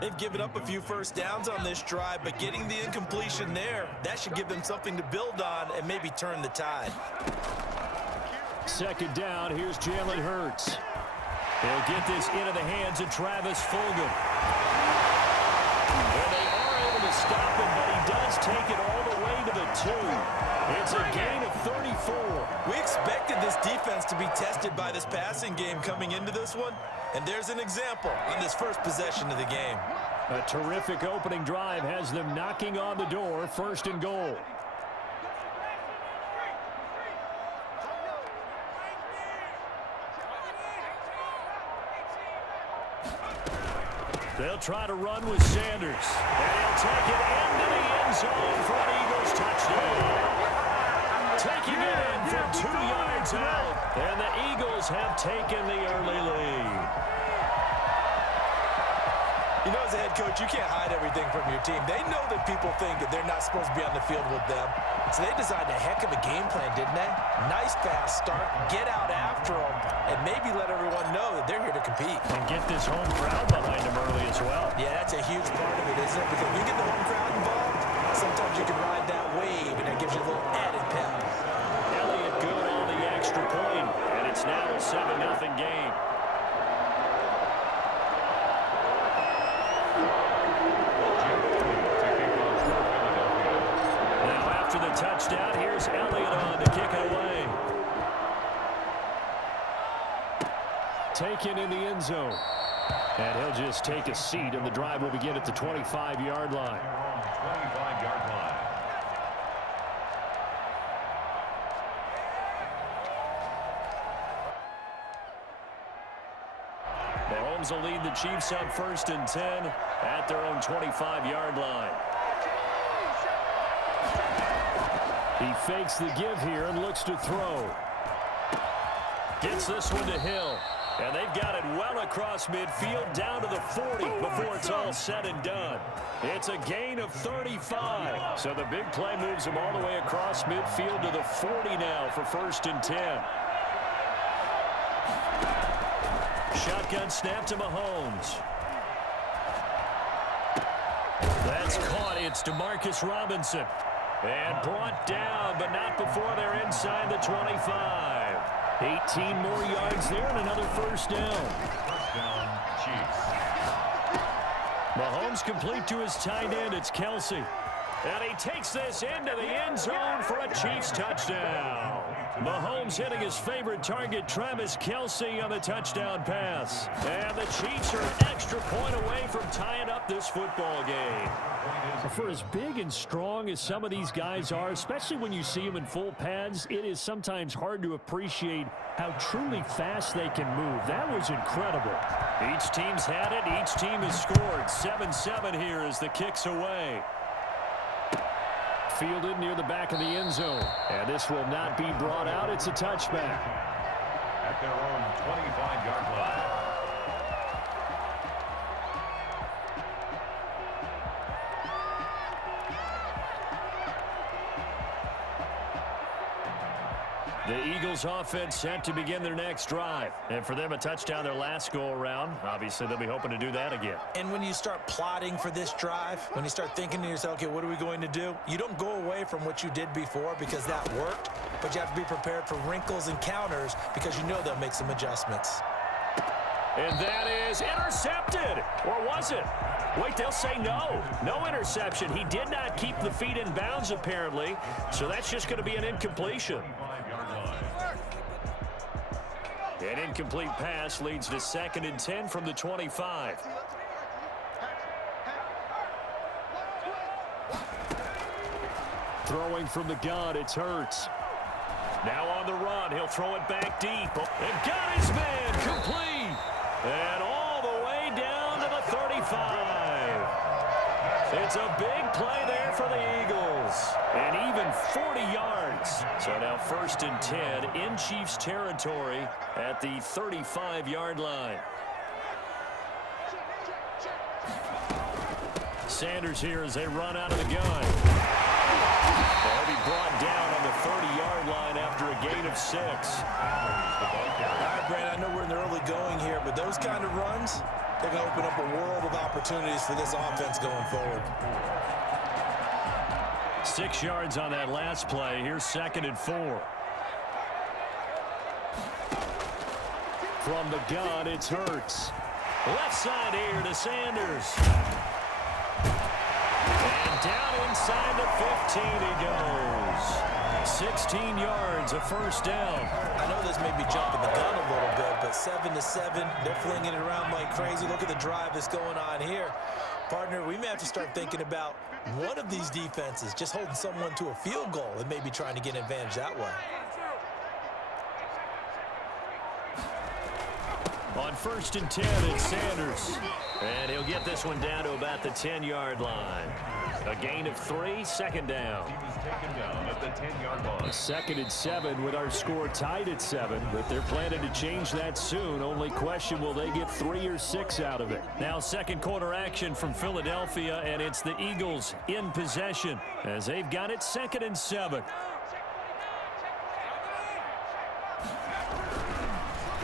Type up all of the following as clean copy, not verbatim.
They've given up a few first downs on this drive, but getting the incompletion there, that should give them something to build on and maybe turn the tide. Second down, here's Jalen Hurts. He'll get this into the hands of Travis Fulgham. And they are able to stop him, but he does take it all the way to the 2. It's a gain of 34. We expected this defense to be tested by this passing game coming into this one, and there's an example on this first possession of the game. A terrific opening drive has them knocking on the door, 1st and goal. They'll try to run with Sanders. And he'll take it into the end zone for an Eagles touchdown. Taking it in for 2 yards out. And the Eagles have taken the early lead. You know, as a head coach, you can't hide everything from your team. They know that people think that they're not supposed to be on the field with them. So they designed a heck of a game plan, didn't they? Nice fast start, get out after them, and maybe let everyone know that they're here to compete. And get this home crowd behind them early as well. Yeah, that's a huge part of it, isn't it? Because when you get the home crowd involved, sometimes you can ride that wave, and it gives you a little added pep. Elliott good on the extra point, and it's now a 7-0 game. After the touchdown, here's Elliott on to kick it away. Taken in the end zone. And he'll just take a seat, and the drive will begin at the 25-yard line. 25-yard line. Mahomes will lead the Chiefs on 1st and 10 at their own 25-yard line. He fakes the give here and looks to throw. Gets this one to Hill. And they've got it well across midfield down to the 40 before it's all said and done. It's a gain of 35. So the big play moves them all the way across midfield to the 40 now for 1st and 10. Shotgun snap to Mahomes. That's caught. It's Demarcus Robinson. And brought down, but not before they're inside the 25. 18 more yards there and another first down. First down, Chiefs. Mahomes complete to his tight end. It's Kelce. And he takes this into the end zone for a Chiefs touchdown. Mahomes hitting his favorite target, Travis Kelce, on the touchdown pass. And the Chiefs are an extra point away from tying up this football game. For as big and strong as some of these guys are, especially when you see them in full pads, it is sometimes hard to appreciate how truly fast they can move. That was incredible. Each team's had it. Each team has scored. 7-7 here as the kick's away. Fielded near the back of the end zone. And this will not be brought out. It's a touchback. At their own 25-yard line. The Eagles offense set to begin their next drive. And for them, a touchdown their last go-around. Obviously, they'll be hoping to do that again. And when you start plotting for this drive, when you start thinking to yourself, okay, what are we going to do? You don't go away from what you did before because that worked, but you have to be prepared for wrinkles and counters because you know they'll make some adjustments. And that is intercepted. Or was it? Wait, they'll say no. No interception. He did not keep the feet in bounds, apparently. So that's just going to be an incompletion. An incomplete pass leads to 2nd and 10 from the 25. Throwing from the gun, it's Hurts. Now on the run, he'll throw it back deep. And got his man complete. And all the way down to the 35. It's a big play there for the Eagles. And even 40 yards. So now 1st and 10 in Chiefs territory at the 35-yard line. Sanders here as they run out of the gun. They'll be brought down on the 30-yard line after a gain of 6. All right, Brandon, I know we're in the early going here, but those kind of runs, They're going to open up a world of opportunities for this offense going forward. 6 yards on that last play. Here's 2nd and 4. From the gun, it's Hurts. Left side here to Sanders. And down inside the 15 he goes. 16 yards, a first down. I know this may be jumping the gun a little bit, but 7-7, they're flinging it around like crazy. Look at the drive that's going on here. Partner, we may have to start thinking about one of these defenses just holding someone to a field goal and maybe trying to get an advantage that way. On 1st and 10, it's Sanders. And he'll get this one down to about the 10-yard line. A gain of 3, 2nd down. He was taken down at the 10-yard line. 2nd and 7 with our score tied at 7, but they're planning to change that soon. Only question, will they get 3 or 6 out of it? Now 2nd quarter action from Philadelphia, and it's the Eagles in possession as they've got it 2nd and 7.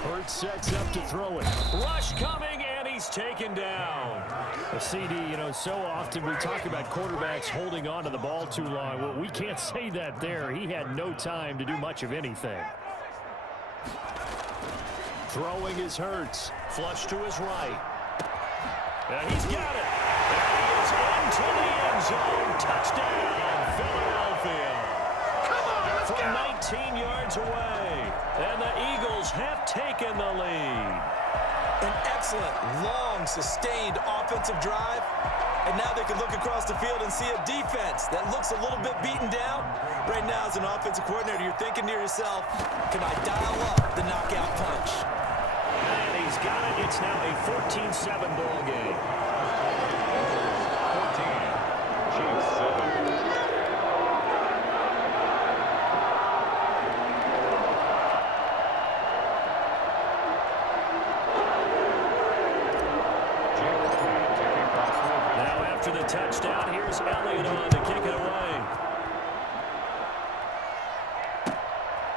Hurts sets up to throw it. Rush coming, and he's taken down. A CD, so often we talk about quarterbacks holding on to the ball too long. Well, we can't say that there. He had no time to do much of anything. Throwing is Hurts. Flush to his right. And he's got it. And he is into the end zone. Touchdown, Philadelphia. From 19 yards away. And the Eagles have taken the lead. An excellent, long, sustained offensive drive. And now they can look across the field and see a defense that looks a little bit beaten down. Right now, as an offensive coordinator, you're thinking to yourself, can I dial up the knockout punch? And he's got it. It's now a 14-7 ball game. 14, Chiefs 7. Touchdown. Here's Elliott on to kick it away.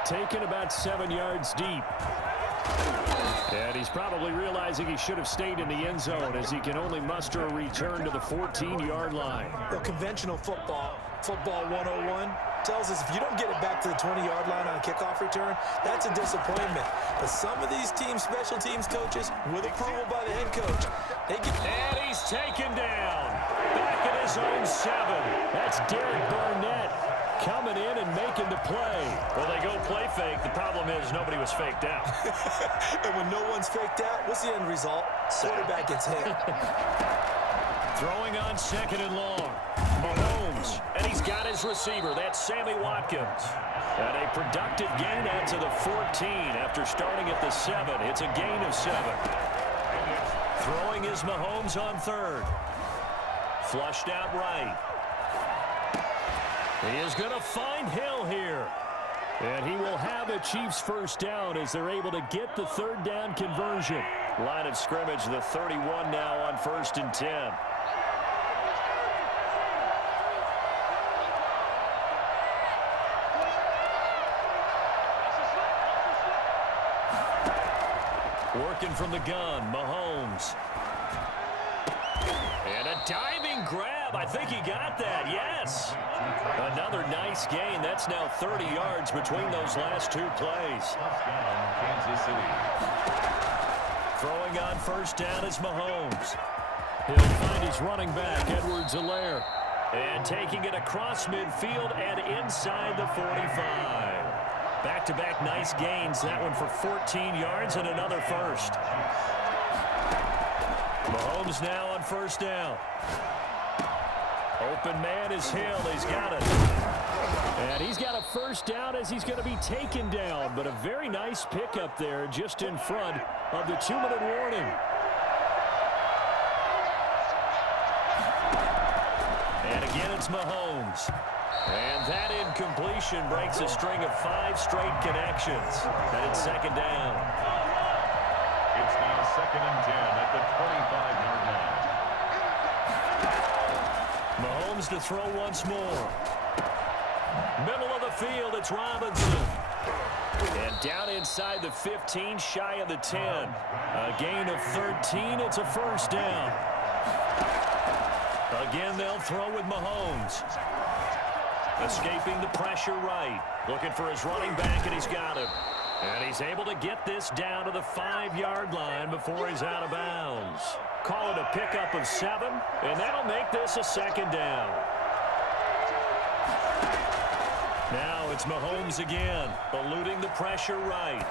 Taken about 7 yards deep. And he's probably realizing he should have stayed in the end zone as he can only muster a return to the 14-yard line. Well, conventional football 101, tells us if you don't get it back to the 20-yard line on a kickoff return, that's a disappointment. But some of these teams, special teams coaches, with approval by the head coach, they get... And he's taken down. Back at his own 7. That's Derek Barnett coming in and making the play. Well, they go play fake. The problem is nobody was faked out. And when no one's faked out, what's the end result? Quarterback gets hit. Throwing on 2nd and long. Mahomes, and he's got his receiver. That's Sammy Watkins. And a productive gain out to the 14 after starting at the 7. It's a gain of 7. Throwing is Mahomes on 3rd. Flushed out right. He is going to find Hill here. And he will have a Chiefs first down as they're able to get the 3rd down conversion. Line of scrimmage, the 31 now on 1st and 10. Working from the gun, Mahomes. And a diving grab. I think he got that, yes. Another nice gain. That's now 30 yards between those last 2 plays. Kansas City. Throwing on 1st down is Mahomes. He'll find his running back, Edwards-Helaire. And taking it across midfield and inside the 45. Back-to-back nice gains. That one for 14 yards and another first. Mahomes now on 1st down. Open man is Hill. He's got it. And he's got a first down as he's going to be taken down. But a very nice pickup there just in front of the 2-minute warning. And again, it's Mahomes. And that incompletion breaks a string of 5 straight connections. And it's 2nd down. It's now 2nd and 10 at the 25-yard line. Mahomes to throw once more. Middle of the field, it's Robinson. And down inside the 15, shy of the 10. A gain of 13. It's a first down. Again, they'll throw with Mahomes. Escaping the pressure right. Looking for his running back, and he's got him. And he's able to get this down to the 5-yard line before he's out of bounds. Call it a pickup of 7, and that'll make this a second down. Now it's Mahomes again, eluding the pressure right.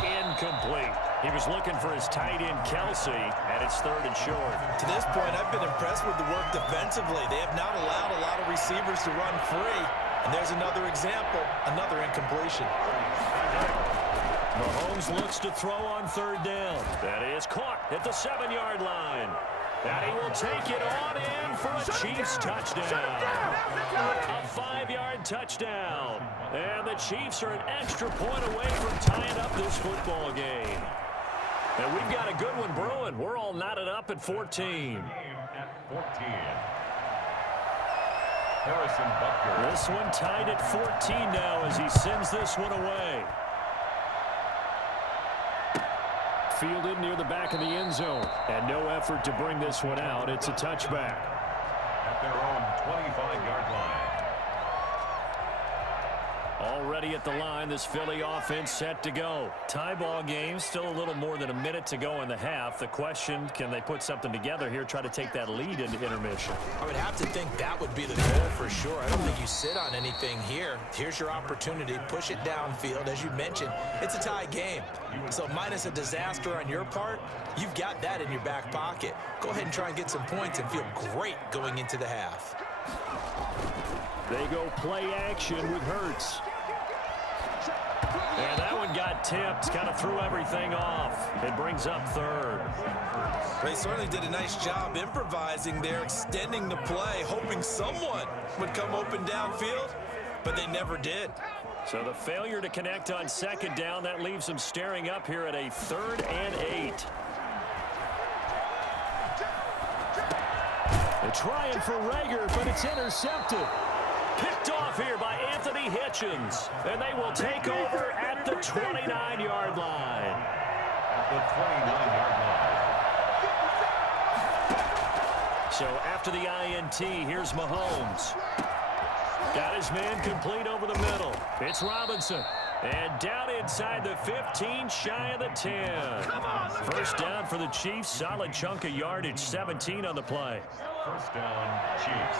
Incomplete. He was looking for his tight end, Kelce, and it's 3rd and short. To this point, I've been impressed with the work defensively. They have not allowed a lot of receivers to run free. And there's another example, another incompletion. Mahomes looks to throw on 3rd down. That is caught at the 7-yard line. And he will take it on in for a Chiefs touchdown. A 5-yard touchdown. And the Chiefs are an extra point away from tying up this football game. And we've got a good one brewing. We're all knotted up at 14. At 14. Harrison Butker. This one tied at 14 now as he sends this one away. Fielded near the back of the end zone. And no effort to bring this one out. It's a touchback. At their own 25-yard line. Already at the line, this Philly offense set to go. Tie ball game, still a little more than a minute to go in the half. The question, can they put something together here, try to take that lead into intermission? I would have to think that would be the goal for sure. I don't think you sit on anything here. Here's your opportunity. Push it downfield. As you mentioned, it's a tie game. So minus a disaster on your part, you've got that in your back pocket. Go ahead and try and get some points and feel great going into the half. They go play action with Hurts. And that one got tipped, kind of threw everything off. It brings up 3rd. They certainly did a nice job improvising there, extending the play, hoping someone would come open downfield, but they never did. So the failure to connect on 2nd down, that leaves them staring up here at a 3rd and 8. They're trying for Reagor, but it's intercepted. Picked off here by Anthony Hitchens. And they will take over at the 29-yard line. At the 29-yard line. So after the INT, here's Mahomes. Got his man complete over the middle. It's Robinson. And down inside the 15, shy of the 10. First down for the Chiefs. Solid chunk of yardage, 17 on the play. First down, Chiefs.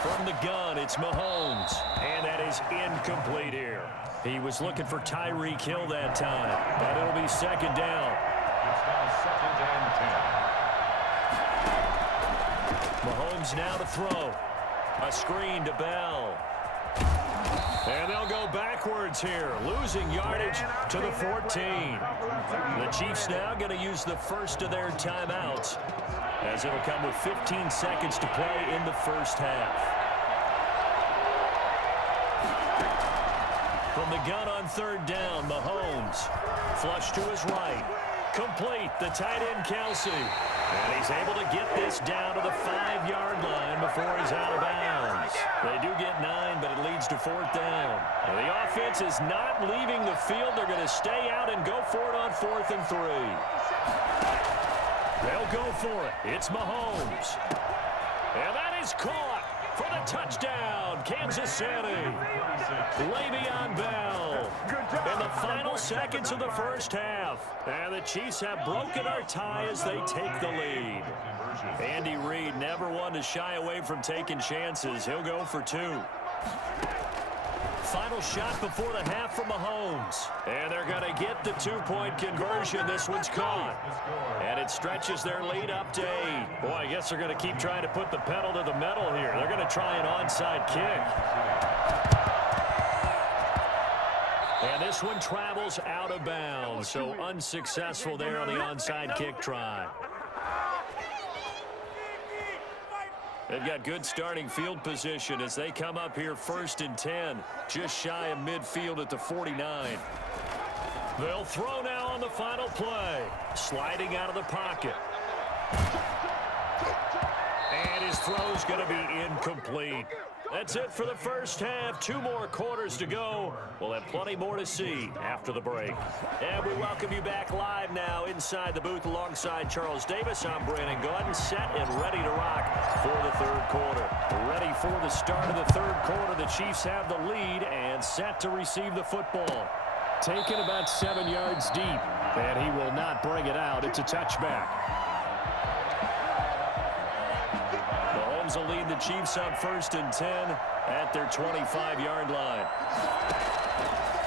From the gun, it's Mahomes. And that is incomplete here. He was looking for Tyreek Hill that time. But it'll be 2nd down. It's now 2nd and 10. Mahomes now to throw. A screen to Bell. And they'll go backwards here, losing yardage to the 14. The Chiefs now going to use the first of their timeouts, as it'll come with 15 seconds to play in the first half. From the gun on 3rd down, Mahomes. Flush to his right. Complete, the tight end Kelce. And he's able to get this down to the 5-yard line before he's out of bounds. They do get 9, but it leads to 4th down. And the offense is not leaving the field. They're going to stay out and go for it on 4th and 3. They'll go for it. It's Mahomes. And that is caught for the touchdown, Kansas City. Le'Veon Bell in the final seconds of the first half. And the Chiefs have broken our tie as they take the lead. Andy Reid never one to shy away from taking chances. He'll go for 2. Final shot before the half from Mahomes. And they're going to get the 2-point conversion. This one's caught. And it stretches their lead up to 8. Boy, I guess they're going to keep trying to put the pedal to the metal here. They're going to try an onside kick. And this one travels out of bounds. So unsuccessful there on the onside kick try. They've got good starting field position as they come up here 1st and 10, just shy of midfield at the 49. They'll throw now on the final play, sliding out of the pocket. And his throw's going to be incomplete. That's it for the first half. 2 more quarters to go. We'll have plenty more to see after the break. And we welcome you back live now inside the booth alongside Charles Davis. I'm Brandon Gaudin, set and ready to rock for the third quarter. Ready for the start of the third quarter. The Chiefs have the lead and set to receive the football. Taken about 7 yards deep, and he will not bring it out. It's a touchback. Mahomes will lead the Chiefs up 1st and 10 at their 25-yard line.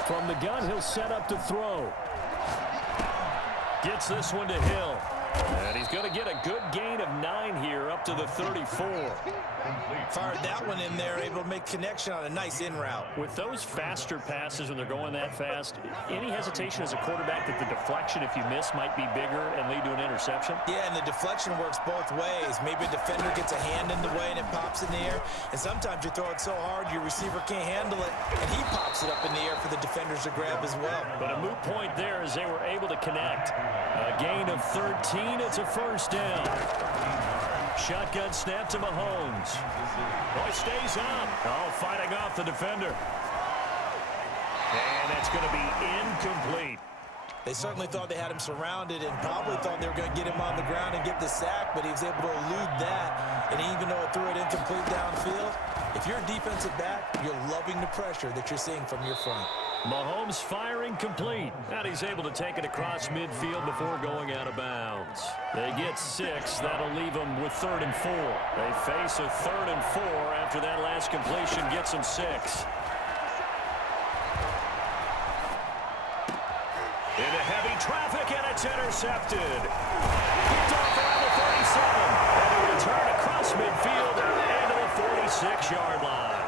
From the gun, he'll set up to throw. Gets this one to Hill. And he's going to get a good gain of 9 here up to the 34. Fired that one in there, able to make connection on a nice in route. With those faster passes when they're going that fast, any hesitation as a quarterback that the deflection, if you miss, might be bigger and lead to an interception? Yeah, and the deflection works both ways. Maybe a defender gets a hand in the way and it pops in the air. And sometimes you throw it so hard your receiver can't handle it, and he pops it up in the air for the defenders to grab as well. But a moot point there as they were able to connect. A gain of 13. It's a first down. Shotgun snap to Mahomes. Boy, stays up. Oh, fighting off the defender. And that's going to be incomplete. They certainly thought they had him surrounded and probably thought they were going to get him on the ground and get the sack, but he was able to elude that. And even though it threw it incomplete downfield, if you're a defensive back, you're loving the pressure that you're seeing from your front. Mahomes firing complete. And he's able to take it across midfield before going out of bounds. They get 6. That'll leave them with 3rd and 4. They face a 3rd and 4 after that last completion gets them 6. Into heavy traffic, and it's intercepted. Picked off around the 37. And a return across midfield into the 46-yard line.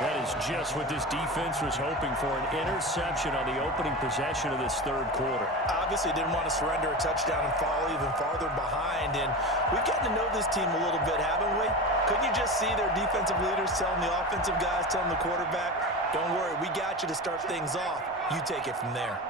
That is just what this defense was hoping for, an interception on the opening possession of this third quarter. Obviously didn't want to surrender a touchdown and fall even farther behind, and we've gotten to know this team a little bit, haven't we? Couldn't you just see their defensive leaders telling the offensive guys, telling the quarterback, don't worry, we got you to start things off. You take it from there.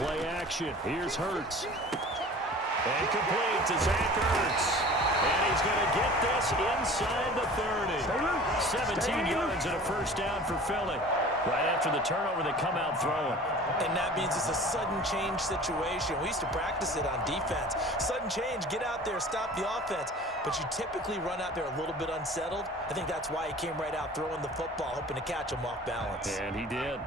Play action. Here's Hurts. And complete to Zach Ertz. And he's going to get this inside the 30. 17 yards and a first down for Philly. Right after the turnover, they come out throwing. And that means it's a sudden change situation. We used to practice it on defense. Sudden change, get out there, stop the offense. But you typically run out there a little bit unsettled. I think that's why he came right out throwing the football, hoping to catch him off balance. And he did.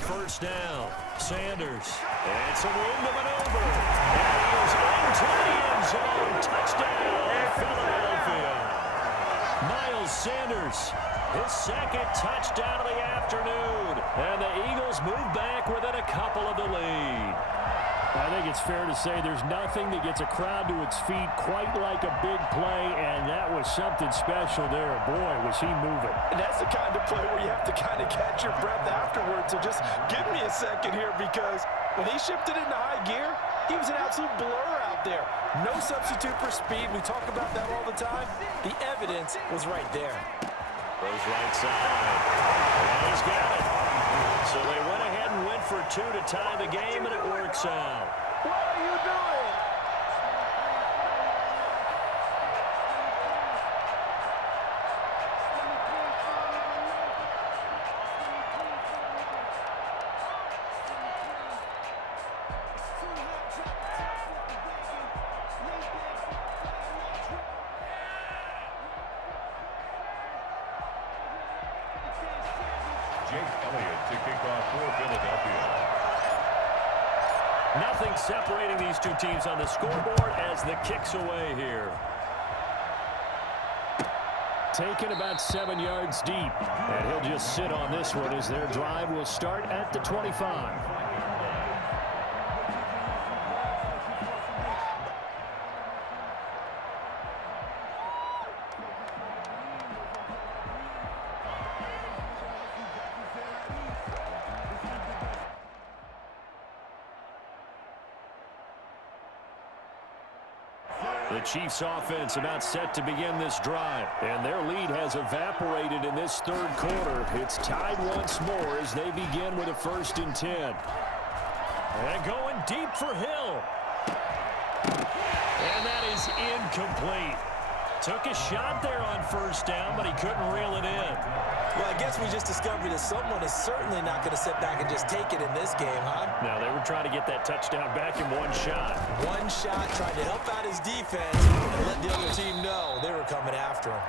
First down, Sanders. It's a room to maneuver. And he is into the end zone. Touchdown, Philadelphia. Miles Sanders, his 2nd touchdown of the afternoon. And the Eagles move back within a couple of the lead. I think it's fair to say there's nothing that gets a crowd to its feet quite like a big play, and that was something special there. Boy, was he moving. And that's the kind of play where you have to kind of catch your breath afterwards. So just give me a second here, because when he shifted into high gear, he was an absolute blur out there. No substitute for speed. We talk about that all the time. The evidence was right there. Goes right side. And he's got it. So they went ahead and went for 2 to tie the game, and it works out. What are you doing? Jake Elliott to kick off for Philadelphia. Nothing separating these two teams on the scoreboard as the kick's away here. Taken about 7 yards deep. And he'll just sit on this one as their drive will start at the 25. The Chiefs offense about set to begin this drive, and their lead has evaporated in this third quarter. It's tied once more as they begin with a 1st and 10. And going deep for Hill. And that is incomplete. Took a shot there on 1st down, but he couldn't reel it in. Well, I guess we just discovered that someone is certainly not going to sit back and just take it in this game, huh? Now, they were trying to get that touchdown back in one shot. One shot, trying to help out his defense and let the other team know they were coming after him.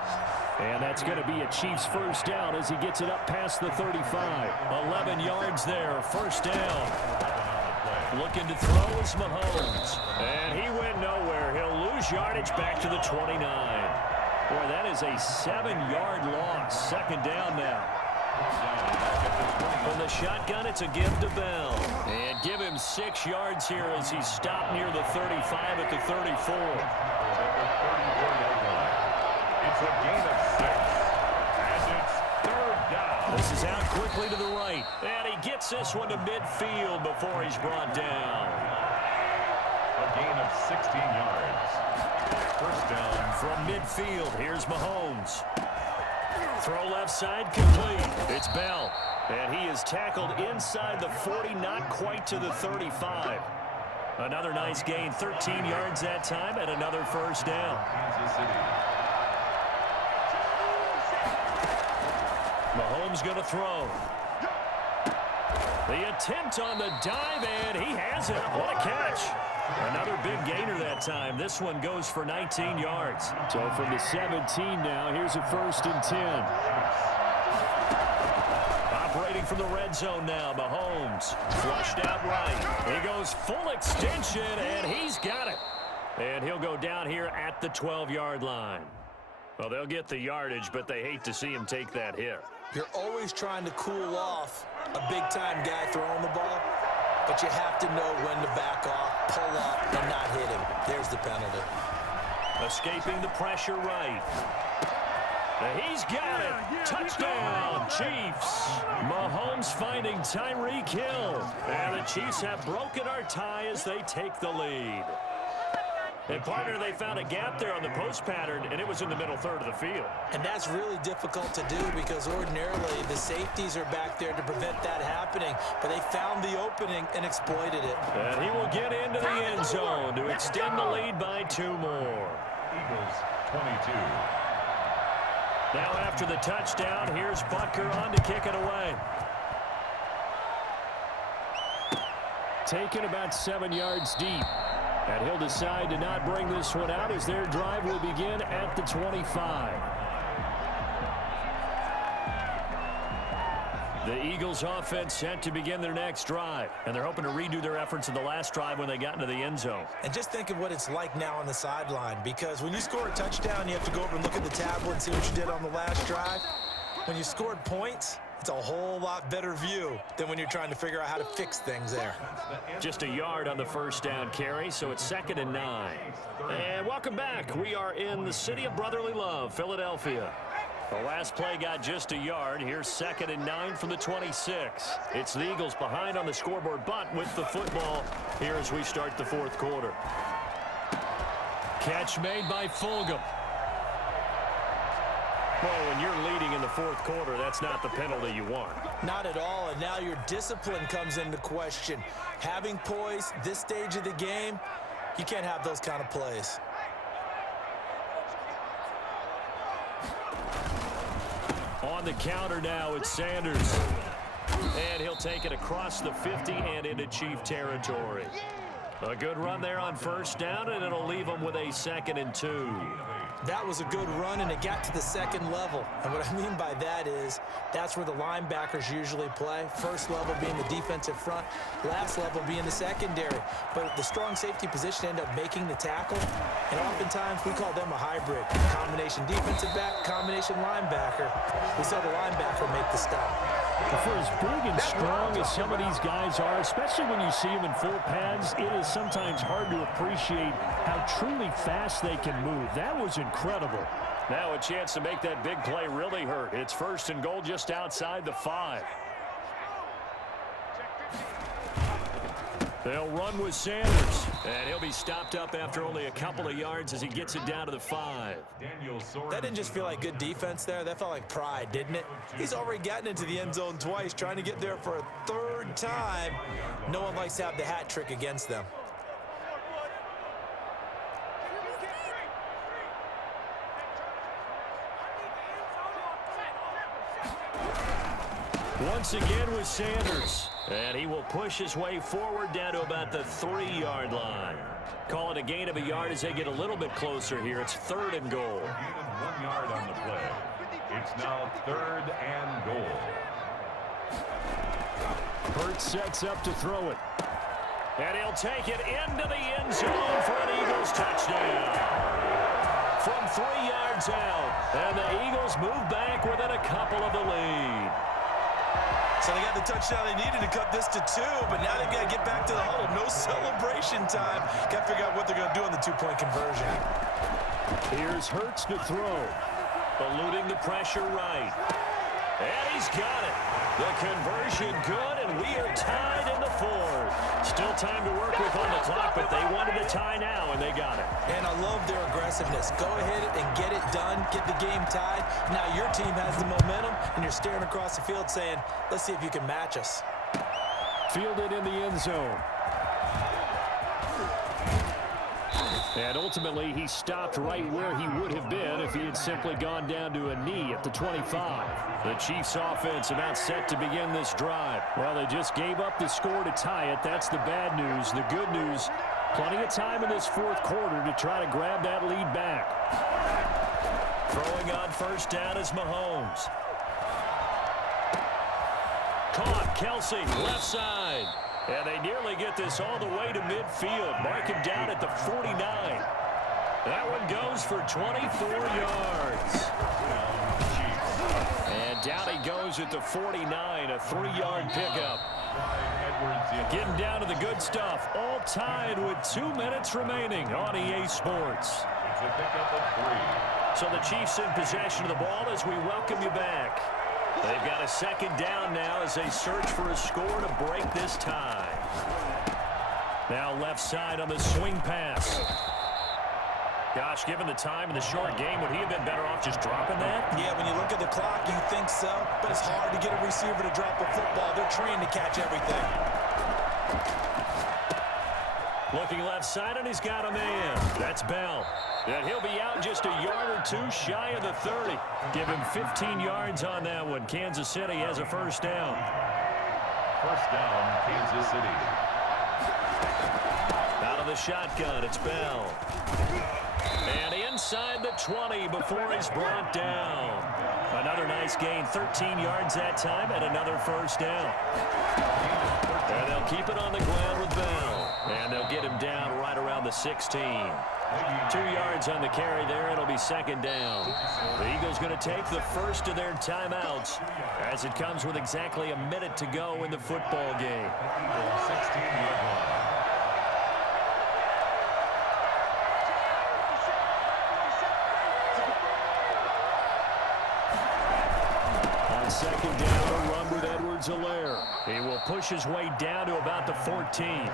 And that's going to be a Chiefs 1st down as he gets it up past the 35. 11 yards there, 1st down. Looking to throw is Mahomes. And he went nowhere. He'll lose yardage back to the 29. Boy, that is a 7-yard loss. 2nd down now. From the shotgun, it's a give to Bell. And give him 6 yards here as he's stopped near the 35 at the 34. It's a gain of 6. And it's 3rd down. This is out quickly to the right. And he gets this one to midfield before he's brought down. A gain of 16 yards. 1st down. From midfield, here's Mahomes. Throw left side, complete. It's Bell. And he is tackled inside the 40, not quite to the 35. Another nice gain, 13 yards that time, and another 1st down. Kansas City. Mahomes going to throw. The attempt on the dive, and he has it. What a catch. Another big gainer that time. This one goes for 19 yards. So from the 17 now, here's a 1st and 10. Operating from the red zone now, Mahomes. Flushed out right. He goes full extension, and he's got it. And he'll go down here at the 12-yard line. Well, they'll get the yardage, but they hate to see him take that hit. You're always trying to cool off a big-time guy throwing the ball, but you have to know when to back off, pull up, and not hit him. There's the penalty. Escaping the pressure right. He's got it. Touchdown, Chiefs. Mahomes finding Tyreek Hill. And the Chiefs have broken our tie as they take the lead. And, partner, they found a gap there on the post pattern, and it was in the middle third of the field. And that's really difficult to do because ordinarily the safeties are back there to prevent that happening. But they found the opening and exploited it. And he will get into the end zone to extend the lead by 2 more. Eagles 22. Now after the touchdown, here's Butker on to kick it away. Taken about 7 yards deep. And he'll decide to not bring this one out as their drive will begin at the 25. The Eagles offense set to begin their next drive. And they're hoping to redo their efforts in the last drive when they got into the end zone. And just think of what it's like now on the sideline, because when you score a touchdown, you have to go over and look at the tablet and see what you did on the last drive. When you scored points, it's a whole lot better view than when you're trying to figure out how to fix things there. Just a yard on the 1st down carry, so it's 2nd and 9. And welcome back. We are in the city of brotherly love, Philadelphia. The last play got just a yard. Here's 2nd and 9 from the 26. It's the Eagles behind on the scoreboard, but with the football here as we start the 4th quarter. Catch made by Fulgham. Well, when you're leading in the 4th quarter, that's not the penalty you want. Not at all, and now your discipline comes into question. Having poise this stage of the game, you can't have those kind of plays. On the counter now, it's Sanders. And he'll take it across the 50 and into Chief territory. A good run there on 1st down, and it'll leave them with a 2nd and 2. That was a good run, and it got to the 2nd level. And what I mean by that is that's where the linebackers usually play. First level being the defensive front, last level being the secondary. But the strong safety position ended up making the tackle, and oftentimes we call them a hybrid. Combination defensive back, combination linebacker. We saw the linebacker make the stop. For as big and strong as some of these guys are, especially when you see them in full pads, it is sometimes hard to appreciate how truly fast they can move. That was incredible. Now a chance to make that big play really hurt. It's 1st and goal just outside the 5. They'll run with Sanders. And he'll be stopped up after only a couple of yards as he gets it down to the 5. That didn't just feel like good defense there. That felt like pride, didn't it? He's already gotten into the end zone twice, trying to get there for a third time. No one likes to have the hat trick against them. Once again with Sanders. And he will push his way forward down to about the 3-yard line. Call it a gain of a yard as they get a little bit closer here. It's 3rd and goal. 1 yard on the play. It's now 3rd and goal. Hurts sets up to throw it. And he'll take it into the end zone for an Eagles touchdown. From 3 yards out. And the Eagles move back within a couple of the lead. So they got the touchdown they needed to cut this to 2, but now they've got to get back to the huddle. No celebration time. Got to figure out what they're going to do on the 2-point conversion. Here's Hurts to throw. Eluding the pressure right. And he's got it. The conversion good, and we are tied in the 4th. Still time to work with on the clock, but they wanted to tie now, and they got it. And I love their aggressiveness. Go ahead and get it done. Get the game tied. Now your team has the momentum, and you're staring across the field saying, let's see if you can match us. Fielded in the end zone. And ultimately, he stopped right where he would have been if he had simply gone down to a knee at the 25. The Chiefs offense about set to begin this drive. Well, they just gave up the score to tie it. That's the bad news. The good news, plenty of time in this 4th quarter to try to grab that lead back. Throwing on 1st down is Mahomes. Caught, Kelce, left side. And they nearly get this all the way to midfield. Mark him down at the 49. That one goes for 24 yards. And down he goes at the 49, a 3-yard pickup. Getting down to the good stuff. All tied with 2 minutes remaining on EA Sports. It's a pickup of 3. So the Chiefs in possession of the ball as we welcome you back. They've got a 2nd down now as they search for a score to break this tie. Now left side on the swing pass. Gosh, given the time in the short game, would he have been better off just dropping that? Yeah, when you look at the clock, you think so, but it's hard to get a receiver to drop a football. They're trained to catch everything. Looking left side, and he's got a man. That's Bell. And he'll be out just a yard or 2 shy of the 30. Give him 15 yards on that one. Kansas City has a 1st down. 1st down, Kansas City. Out of the shotgun, it's Bell. And inside the 20 before he's brought down. Another nice gain, 13 yards that time, and another 1st down. And they'll keep it on the ground with Bell. And they'll get him down right around the 16. 2 yards on the carry there. It'll be 2nd down. The Eagles going to take the first of their timeouts as it comes with exactly a minute to go in the football game. 16-yard line. On 2nd down, a run with Edwards-Helaire. He will push his way down to about the 14.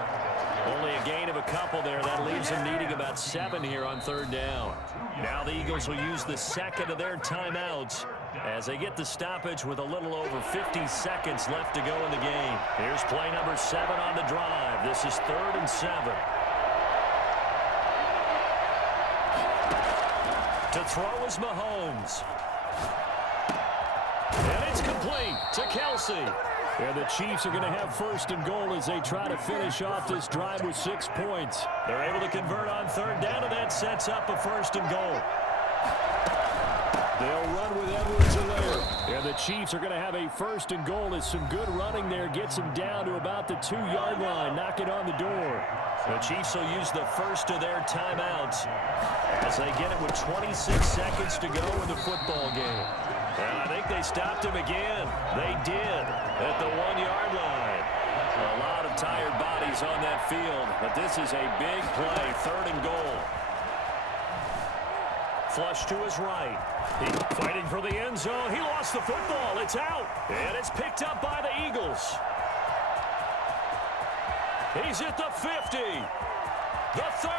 Only a gain of a couple there. That leaves them needing about 7 here on 3rd down. Now the Eagles will use the 2nd of their timeouts as they get the stoppage with a little over 50 seconds left to go in the game. Here's play number 7 on the drive. This is 3rd and 7. To throw is Mahomes. And it's complete to Kelce. And the Chiefs are going to have 1st and goal as they try to finish off this drive with 6 points. They're able to convert on 3rd down, and that sets up a 1st and goal. They'll run with Edwards-Helaire. And the Chiefs are going to have a 1st and goal as some good running there gets them down to about the 2-yard line, knocking on the door. The Chiefs will use the first of their timeouts as they get it with 26 seconds to go in the football game. And I think they stopped him again. They did at the 1-yard line. A lot of tired bodies on that field, but this is a big play, 3rd and goal. Flush to his right. He's fighting for the end zone. He lost the football. It's out. And it's picked up by the Eagles. He's at the 50, the 30,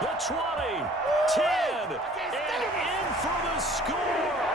the 20, 10, and in for the score.